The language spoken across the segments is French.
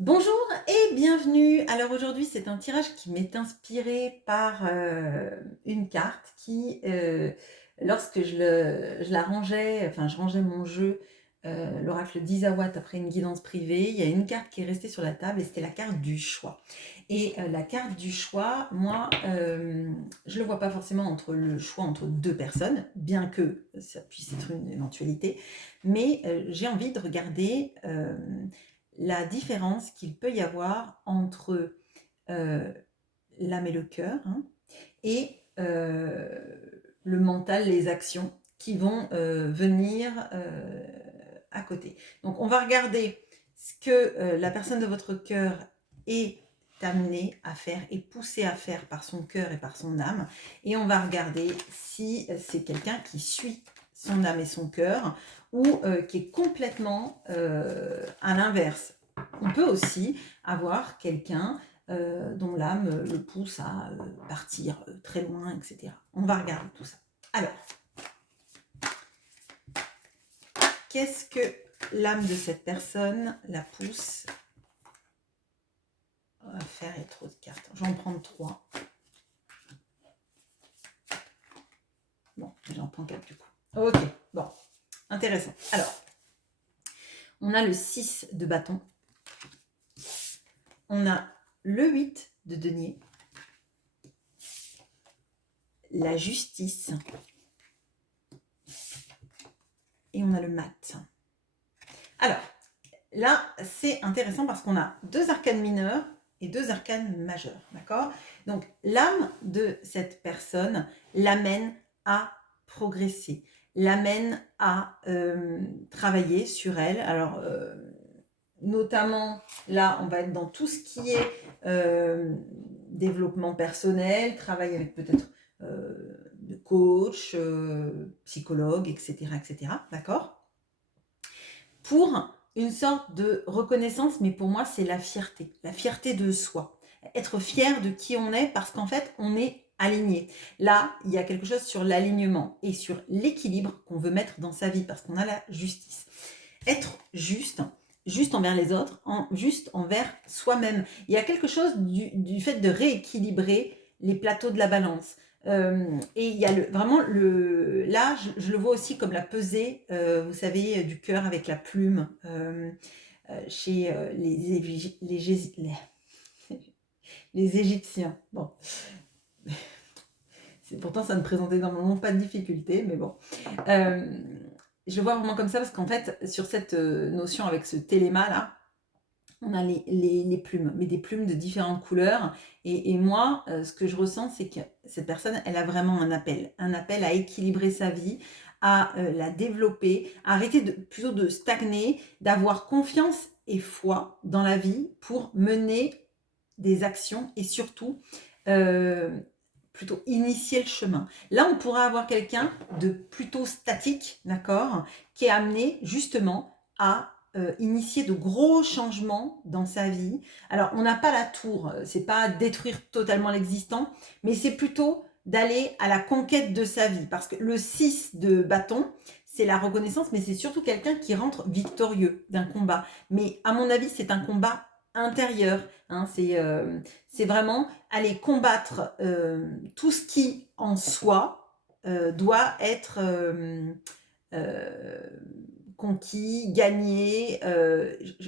Bonjour et bienvenue. Alors aujourd'hui, c'est un tirage qui m'est inspiré par une carte qui, lorsque je la rangeais, enfin je rangeais mon jeu, l'oracle d'Isawat après une guidance privée, il y a une carte qui est restée sur la table et c'était la carte du choix. Et la carte du choix, moi, je ne le vois pas forcément entre le choix entre deux personnes, bien que ça puisse être une éventualité, mais j'ai envie de regarder la différence qu'il peut y avoir entre l'âme et le cœur, hein, et le mental, les actions qui vont venir à côté. Donc on va regarder ce que la personne de votre cœur est amenée à faire et poussée à faire par son cœur et par son âme, et on va regarder si c'est quelqu'un qui suit son âme et son cœur ou qui est complètement à l'inverse. On peut aussi avoir quelqu'un dont l'âme le pousse à partir très loin, etc. On va regarder tout ça. Alors, qu'est-ce que l'âme de cette personne la pousse à faire? Il y a trop de cartes. Je vais en prendre 3. Bon, j'en prends 4 du coup. Ok, bon, intéressant. Alors, on a le 6 de bâton. On a le 8 de denier. La justice. Et on a le mat. Alors, là, c'est intéressant parce qu'on a 2 arcanes mineurs et 2 arcanes majeurs, d'accord? Donc, l'âme de cette personne l'amène à progresser, l'amène à travailler sur elle. Alors, notamment, là, on va être dans tout ce qui est développement personnel, travail avec peut-être de coach, psychologue, etc., etc., d'accord? Pour une sorte de reconnaissance, mais pour moi, c'est la fierté de soi. Être fier de qui on est parce qu'en fait, on est aligné. Là, il y a quelque chose sur l'alignement et sur l'équilibre qu'on veut mettre dans sa vie parce qu'on a la justice. Être juste, juste envers les autres, juste envers soi-même. Il y a quelque chose du fait de rééquilibrer les plateaux de la balance. Et il y a vraiment là, je le vois aussi comme la pesée, vous savez, du cœur avec la plume chez les Égyptiens. Bon, pourtant ça ne présentait normalement pas de difficulté, mais bon. Je le vois vraiment comme ça parce qu'en fait, sur cette notion avec ce téléma là, on a les plumes, mais des plumes de différentes couleurs. Et moi, ce que je ressens, c'est que cette personne, elle a vraiment un appel à équilibrer sa vie, à la développer, à arrêter plutôt de stagner, d'avoir confiance et foi dans la vie pour mener des actions et surtout plutôt initier le chemin. Là, on pourrait avoir quelqu'un de plutôt statique, d'accord, qui est amené justement à initier de gros changements dans sa vie. Alors, on n'a pas la tour, c'est pas détruire totalement l'existant, mais c'est plutôt d'aller à la conquête de sa vie. Parce que le 6 de bâton, c'est la reconnaissance, mais c'est surtout quelqu'un qui rentre victorieux d'un combat. Mais à mon avis, c'est un combat intérieur. Hein, c'est vraiment aller combattre tout ce qui, en soi, doit être euh, conquis, gagné.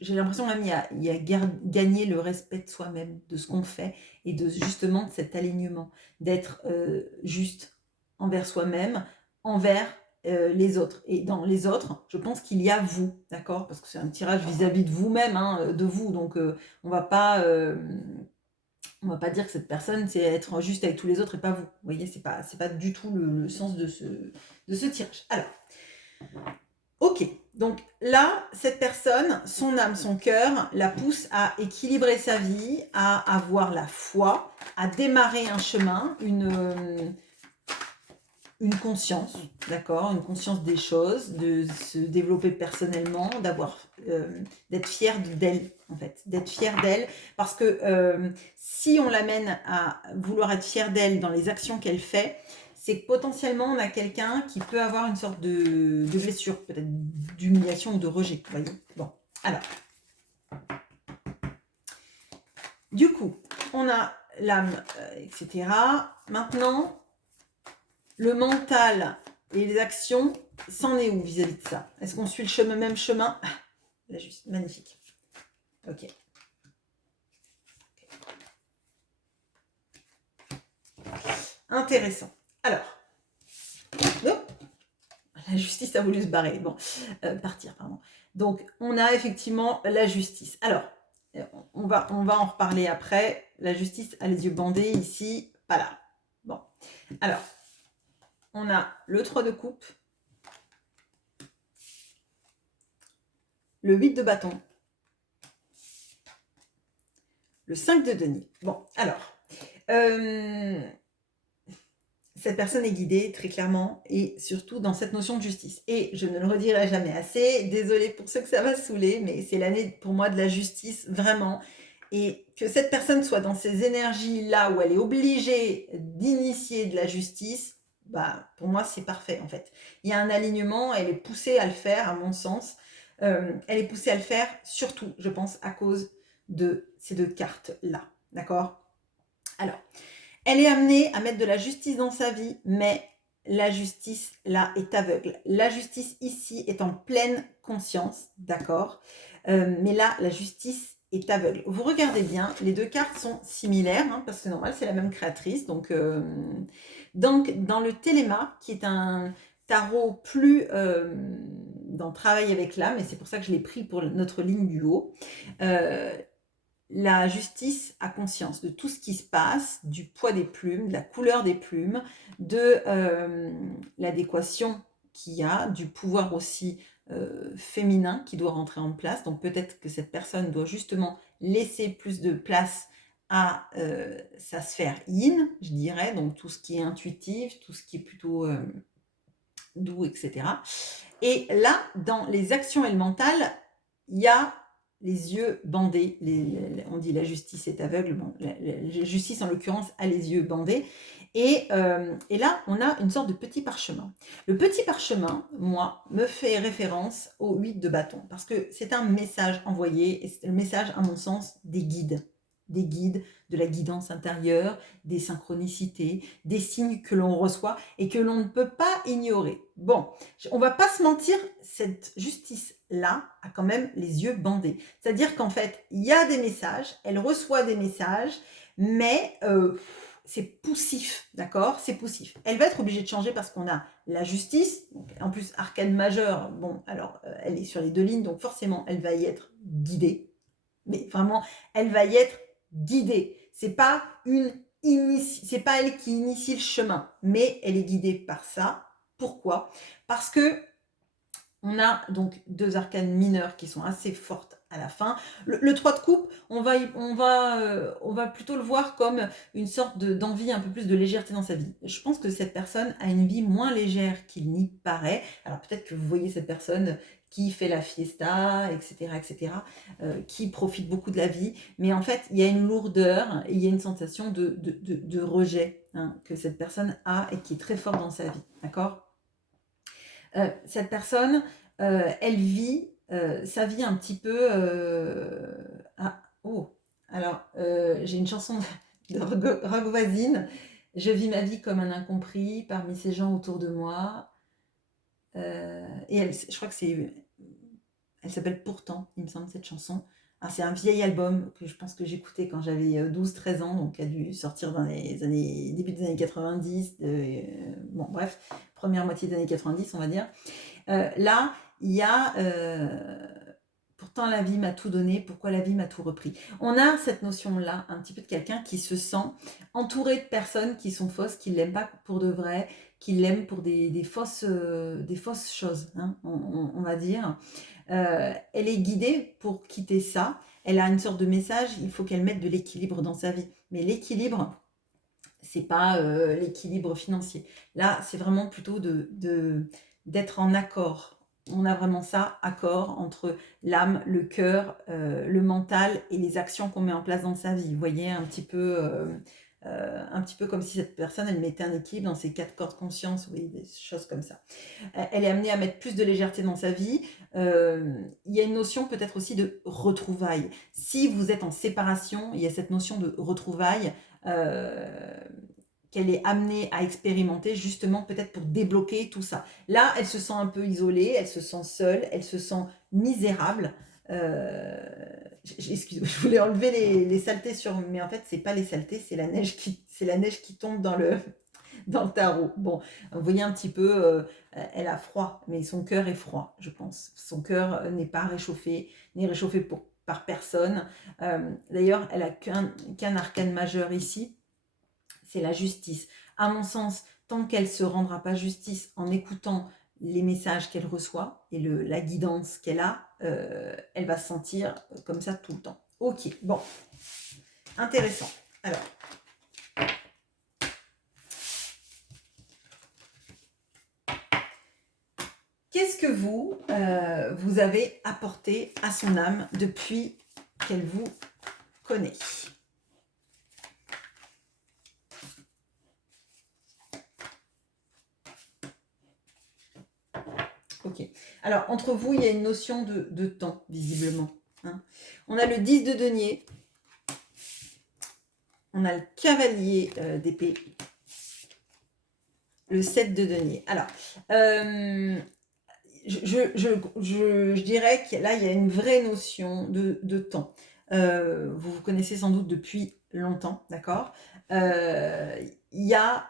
J'ai l'impression même il y a gagner le respect de soi-même, de ce qu'on fait et de justement de cet alignement, d'être juste envers soi-même, envers les autres. Et dans les autres, je pense qu'il y a vous, d'accord? Parce que c'est un tirage vis-à-vis de vous-même, hein, de vous. Donc, on va pas dire que cette personne, c'est être juste avec tous les autres et pas vous. Vous voyez, c'est pas du tout le sens de ce tirage. Alors, ok, donc là, cette personne, son âme, son cœur, la pousse à équilibrer sa vie, à avoir la foi, à démarrer un chemin, une conscience, d'accord, une conscience des choses, de se développer personnellement, d'être fière d'elle, en fait, d'être fière d'elle, parce que si on l'amène à vouloir être fière d'elle dans les actions qu'elle fait, c'est que potentiellement on a quelqu'un qui peut avoir une sorte de blessure, peut-être d'humiliation ou de rejet, vous voyez. Bon, alors, Du coup, on a l'âme, etc. Maintenant, le mental et les actions, c'en est où vis-à-vis de ça? Est-ce qu'on suit le même chemin? Ah, là, juste, magnifique. Ok. Intéressant. Alors, non, la justice a voulu se barrer. Bon, partir, pardon. Donc, on a effectivement la justice. Alors, on va en reparler après. La justice a les yeux bandés ici, pas là. Bon, alors, on a le 3 de coupe, le 8 de bâton, le 5 de denier. Bon, alors, cette personne est guidée très clairement et surtout dans cette notion de justice. Et je ne le redirai jamais assez, désolée pour ceux que ça va saouler, mais c'est l'année pour moi de la justice, vraiment. Et que cette personne soit dans ces énergies-là où elle est obligée d'initier de la justice, bah, pour moi, c'est parfait en fait. Il y a un alignement, elle est poussée à le faire, à mon sens. Elle est poussée à le faire, surtout, je pense, à cause de ces deux cartes-là. D'accord? Alors, elle est amenée à mettre de la justice dans sa vie, mais la justice, là, est aveugle. La justice, ici, est en pleine conscience, d'accord? Mais là, la justice est aveugle. Vous regardez bien, les deux cartes sont similaires, hein, parce que c'est normal, c'est la même créatrice. Donc, dans le Téléma, qui est un tarot plus dans le travail avec l'âme, et c'est pour ça que je l'ai pris pour notre ligne du haut, la justice a conscience de tout ce qui se passe, du poids des plumes, de la couleur des plumes, de l'adéquation qu'il y a, du pouvoir aussi féminin qui doit rentrer en place. Donc peut-être que cette personne doit justement laisser plus de place à sa sphère yin, je dirais, donc tout ce qui est intuitif, tout ce qui est plutôt doux, etc. Et là, dans les actions et le mental, il y a les yeux bandés. On dit la justice est aveugle. Bon, la justice, en l'occurrence, a les yeux bandés. Et là, on a une sorte de petit parchemin. Le petit parchemin, moi, me fait référence au 8 de bâton, parce que c'est un message envoyé, et c'est le message, à mon sens, des guides, de la guidance intérieure, des synchronicités, des signes que l'on reçoit et que l'on ne peut pas ignorer. Bon, on va pas se mentir, cette justice-là a quand même les yeux bandés. C'est-à-dire qu'en fait, il y a des messages, elle reçoit des messages, mais c'est poussif, d'accord? C'est poussif. Elle va être obligée de changer parce qu'on a la justice, donc, en plus arcane majeure, bon, alors elle est sur les deux lignes, donc forcément, elle va y être guidée. Mais vraiment, elle va y être guidée. C'est pas c'est pas elle qui initie le chemin, mais elle est guidée par ça. Pourquoi? Parce que on a donc deux arcanes mineures qui sont assez fortes à la fin. Le 3 de coupe, on va plutôt le voir comme une sorte d'envie un peu plus de légèreté dans sa vie. Je pense que cette personne a une vie moins légère qu'il n'y paraît. Alors peut-être que vous voyez cette personne qui fait la fiesta, etc., qui profite beaucoup de la vie. Mais en fait, il y a une lourdeur, il y a une sensation de rejet, hein, que cette personne a et qui est très forte dans sa vie. D'accord? Cette personne, elle vit sa vie un petit peu... Ah, oh, alors, j'ai une chanson de Raghuazine. Je vis ma vie comme un incompris parmi ces gens autour de moi. Et je crois que c'est... Elle s'appelle Pourtant, il me semble, cette chanson. Ah, c'est un vieil album que je pense que j'écoutais quand j'avais 12-13 ans, donc qui a dû sortir dans les années, début des années 90. Bon, bref, première moitié des années 90, on va dire. Là, il y a pourtant la vie m'a tout donné, pourquoi la vie m'a tout repris. On a cette notion-là, un petit peu de quelqu'un qui se sent entouré de personnes qui sont fausses, qui ne l'aiment pas pour de vrai, qui l'aiment pour des fausses choses, hein, on va dire. Elle est guidée pour quitter ça. Elle a une sorte de message, il faut qu'elle mette de l'équilibre dans sa vie. Mais l'équilibre, c'est pas l'équilibre financier. Là, c'est vraiment plutôt d'être en accord. On a vraiment ça, accord entre l'âme, le cœur, le mental et les actions qu'on met en place dans sa vie. Vous voyez un petit peu un petit peu comme si cette personne, elle mettait un équilibre dans ses 4 corps de conscience, vous voyez, des choses comme ça. Elle est amenée à mettre plus de légèreté dans sa vie. Il y a une notion peut-être aussi de retrouvailles. Si vous êtes en séparation, il y a cette notion de retrouvailles qu'elle est amenée à expérimenter justement peut-être pour débloquer tout ça. Là, elle se sent un peu isolée, elle se sent seule, elle se sent misérable. Excusez-moi, je voulais enlever les saletés mais en fait, c'est pas les saletés, c'est la neige qui tombe dans le tarot. Bon, vous voyez un petit peu, elle a froid, mais son cœur est froid, je pense. Son cœur n'est pas réchauffé, n'est réchauffé par personne. D'ailleurs, elle a qu'un arcane majeur ici, c'est la justice. À mon sens, tant qu'elle ne se rendra pas justice en écoutant les messages qu'elle reçoit et la guidance qu'elle a, elle va se sentir comme ça tout le temps. Ok, bon, intéressant. Alors, qu'est-ce que vous avez apporté à son âme depuis qu'elle vous connaît? Ok. Alors, entre vous, il y a une notion de temps, visiblement. Hein. On a le 10 de denier. On a le cavalier d'épée. Le 7 de denier. Alors, je dirais que là, il y a une vraie notion de temps. Vous vous connaissez sans doute depuis longtemps, d'accord? Il y a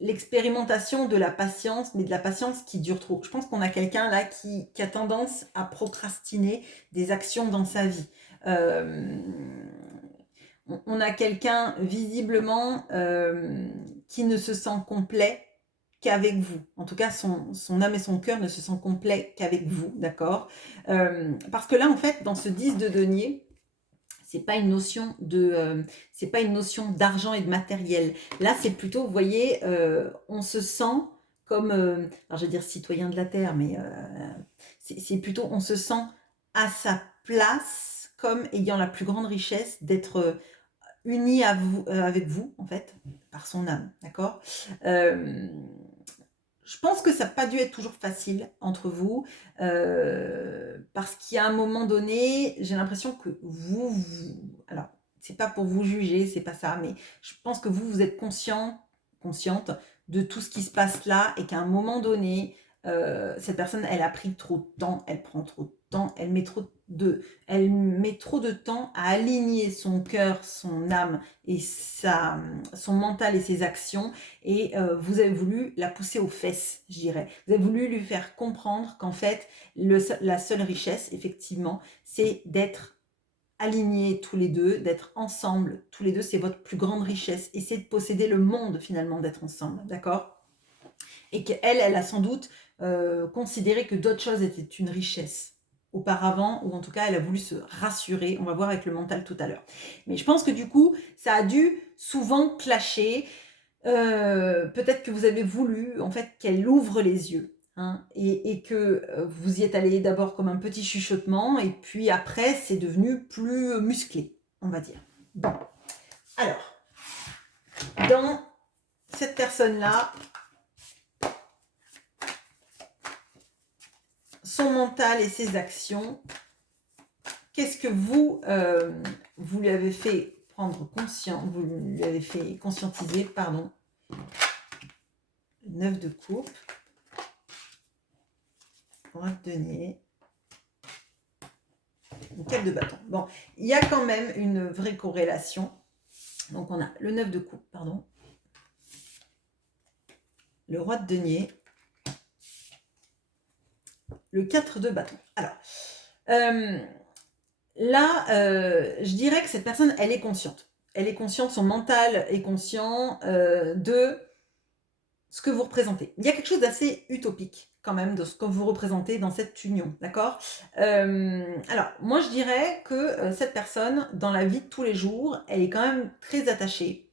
l'expérimentation de la patience, mais de la patience qui dure trop. Je pense qu'on a quelqu'un là qui a tendance à procrastiner des actions dans sa vie. On a quelqu'un visiblement qui ne se sent complet qu'avec vous. En tout cas, son âme et son cœur ne se sentent complets qu'avec vous, d'accord? Parce que là, en fait, dans ce 10 de denier, c'est pas une notion c'est pas une notion d'argent et de matériel. Là, c'est plutôt, vous voyez, on se sent comme, alors je vais dire citoyen de la terre, mais c'est plutôt, on se sent à sa place comme ayant la plus grande richesse d'être uni avec vous, en fait, par son âme, d'accord? Je pense que ça n'a pas dû être toujours facile entre vous, parce qu'il y a un moment donné, j'ai l'impression que alors, c'est pas pour vous juger, c'est pas ça, mais je pense que vous êtes consciente de tout ce qui se passe là et qu'à un moment donné, cette personne, elle a pris trop de temps, elle prend trop de temps, elle met trop de temps à aligner son cœur, son âme et son mental et ses actions. Et vous avez voulu la pousser aux fesses, je dirais. Vous avez voulu lui faire comprendre qu'en fait, la seule richesse, effectivement, c'est d'être alignés tous les deux, d'être ensemble tous les deux, c'est votre plus grande richesse. Et c'est de posséder le monde, finalement, d'être ensemble, d'accord? Et qu'elle, elle a sans doute considéré que d'autres choses étaient une richesse auparavant, ou en tout cas, elle a voulu se rassurer. On va voir avec le mental tout à l'heure. Mais je pense que du coup, ça a dû souvent clasher. Peut-être que vous avez voulu en fait qu'elle ouvre les yeux, hein, et que vous y êtes allé d'abord comme un petit chuchotement et puis après c'est devenu plus musclé, on va dire. Bon, alors, dans cette personne-là, son mental et ses actions, qu'est-ce que vous lui avez fait prendre conscience, vous lui avez fait conscientiser, pardon, 9 de coupe, roi de denier, une 4 de bâton. Bon, il y a quand même une vraie corrélation. Donc on a le 9 de coupe, pardon, le roi de denier, le 4 de bâton. Alors, là, je dirais que cette personne, elle est consciente. Elle est consciente, son mental est conscient de ce que vous représentez. Il y a quelque chose d'assez utopique quand même de ce que vous représentez dans cette union, d'accord? Alors, moi je dirais que cette personne, dans la vie de tous les jours, elle est quand même très attachée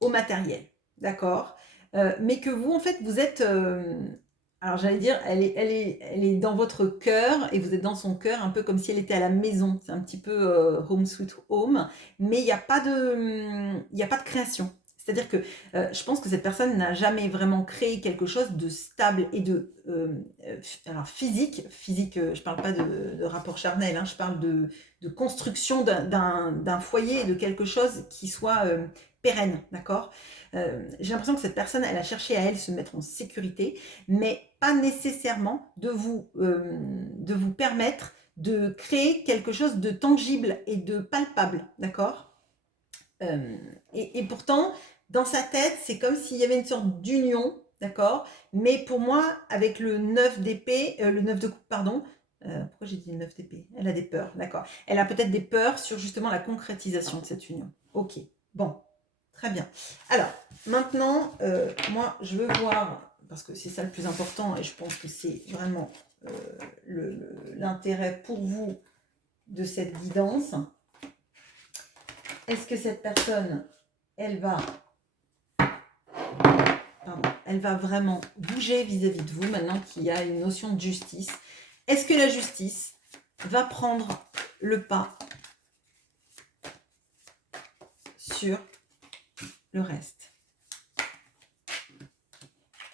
au matériel, d'accord? Mais que vous, en fait, vous êtes Alors j'allais dire, elle est dans votre cœur et vous êtes dans son cœur un peu comme si elle était à la maison. C'est un petit peu, home sweet home, mais il y a pas de création. C'est-à-dire que, je pense que cette personne n'a jamais vraiment créé quelque chose de stable et alors physique, je parle pas de rapport charnel, hein, je parle de construction d'un foyer et de quelque chose qui soit, pérenne, d'accord? J'ai l'impression que cette personne, elle a cherché à elle se mettre en sécurité, mais pas nécessairement de vous permettre de créer quelque chose de tangible et de palpable, d'accord? Et pourtant, dans sa tête, c'est comme s'il y avait une sorte d'union, d'accord? Mais pour moi, avec le 9 d'épée, le 9 de coupe, pardon, pourquoi j'ai dit le 9 d'épée? Elle a des peurs, d'accord. Elle a peut-être des peurs sur justement la concrétisation de cette union. Ok, bon, très bien. Alors, maintenant, moi, je veux voir, parce que c'est ça le plus important, et je pense que c'est vraiment l'intérêt pour vous de cette guidance. Est-ce que cette personne, elle va, elle va vraiment bouger vis-à-vis de vous maintenant qu'il y a une notion de justice? Est-ce que la justice va prendre le pas sur le reste?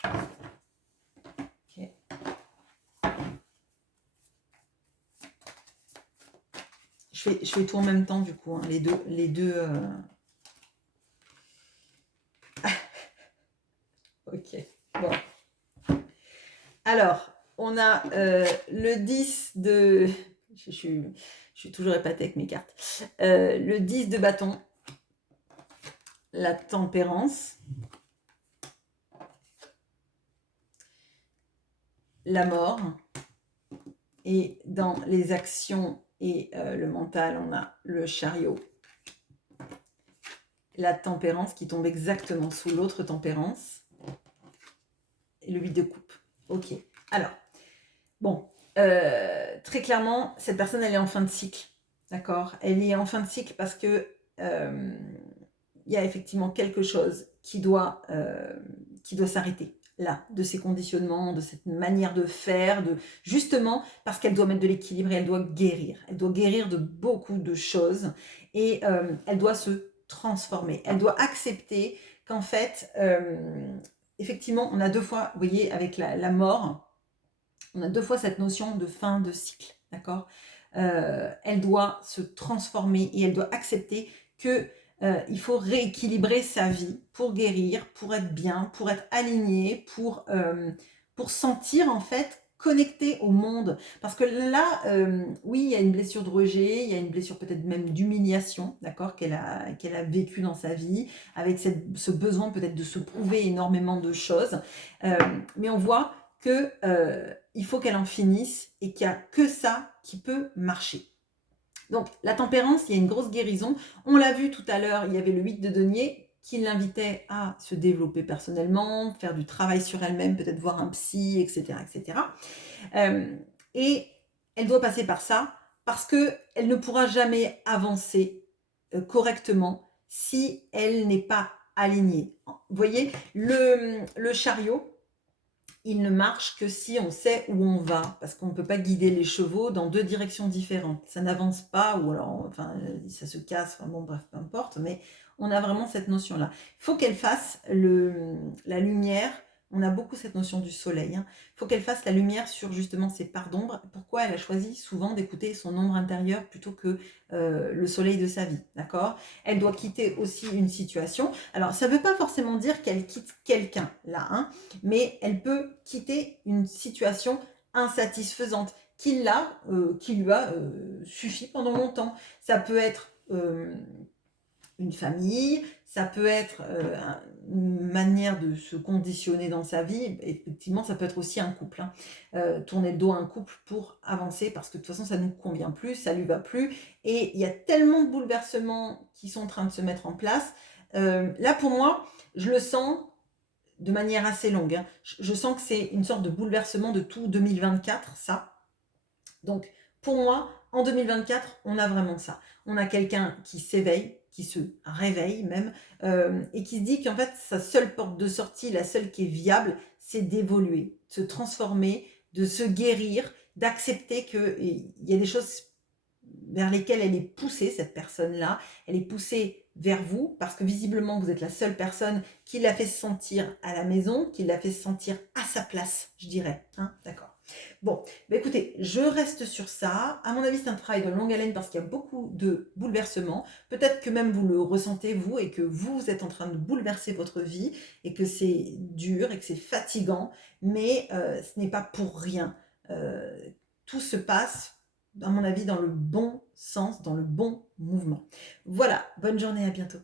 Ok. Je fais tout en même temps du coup, hein, les deux. Ok, bon. Alors, on a le 10 de... Je suis toujours épatée avec mes cartes. Le 10 de bâton, la tempérance, la mort, et dans les actions et le mental, on a le chariot, la tempérance qui tombe exactement sous l'autre tempérance, et le 8 de coupe. Ok, alors, bon, très clairement, cette personne, elle est en fin de cycle, d'accord? Elle est en fin de cycle parce que il y a effectivement quelque chose qui doit s'arrêter là, de ces conditionnements, de cette manière de faire, justement parce qu'elle doit mettre de l'équilibre et elle doit guérir. Elle doit guérir de beaucoup de choses et elle doit se transformer. Elle doit accepter qu'en fait, effectivement, on a deux fois, vous voyez, avec la mort, on a deux fois cette notion de fin de cycle, d'accord? Elle doit se transformer et elle doit accepter que il faut rééquilibrer sa vie pour guérir, pour être bien, pour être aligné, pour sentir en fait connecté au monde. Parce que là, oui, il y a une blessure de rejet, il y a une blessure peut-être même d'humiliation, d'accord, qu'elle a vécue dans sa vie, avec ce besoin peut-être de se prouver énormément de choses. Mais on voit que il faut qu'elle en finisse et qu'il n'y a que ça qui peut marcher. Donc, la tempérance, il y a une grosse guérison. On l'a vu tout à l'heure, il y avait le 8 de denier qui l'invitait à se développer personnellement, faire du travail sur elle-même, peut-être voir un psy, etc. etc. Et elle doit passer par ça parce qu'elle ne pourra jamais avancer correctement si elle n'est pas alignée. Vous voyez, le chariot, il ne marche que si on sait où on va, parce qu'on ne peut pas guider les chevaux dans deux directions différentes. Ça n'avance pas, ou alors, enfin, ça se casse, enfin bon, bref, peu importe, mais on a vraiment cette notion-là. Il faut qu'elle fasse la lumière, on a beaucoup cette notion du soleil, hein. Il faut qu'elle fasse la lumière sur justement ses parts d'ombre. Pourquoi elle a choisi souvent d'écouter son ombre intérieure plutôt que le soleil de sa vie, d'accord? Elle doit quitter aussi une situation. Alors, ça ne veut pas forcément dire qu'elle quitte quelqu'un, là, hein, mais elle peut quitter une situation insatisfaisante qui lui a suffi pendant longtemps. Ça peut être une famille, ça peut être une manière de se conditionner dans sa vie. Effectivement, ça peut être aussi un couple, hein. Tourner le dos à un couple pour avancer parce que de toute façon, ça ne nous convient plus, ça ne lui va plus. Et il y a tellement de bouleversements qui sont en train de se mettre en place. Là, pour moi, je le sens de manière assez longue, hein. Je sens que c'est une sorte de bouleversement de tout 2024, ça. Donc, pour moi, en 2024, on a vraiment ça. On a quelqu'un qui s'éveille, qui se réveille même, et qui se dit qu'en fait, sa seule porte de sortie, la seule qui est viable, c'est d'évoluer, de se transformer, de se guérir, d'accepter qu'il y a des choses vers lesquelles elle est poussée, cette personne-là. Elle est poussée vers vous parce que visiblement, vous êtes la seule personne qui l'a fait se sentir à la maison, qui l'a fait se sentir à sa place, je dirais. Hein, d'accord. Bon, bah écoutez, je reste sur ça. À mon avis, c'est un travail de longue haleine parce qu'il y a beaucoup de bouleversements. Peut-être que même vous le ressentez, vous, et que vous êtes en train de bouleverser votre vie et que c'est dur et que c'est fatigant, mais ce n'est pas pour rien. Euh, tout se passe, à mon avis, dans le bon sens, dans le bon mouvement. Voilà, bonne journée, à bientôt.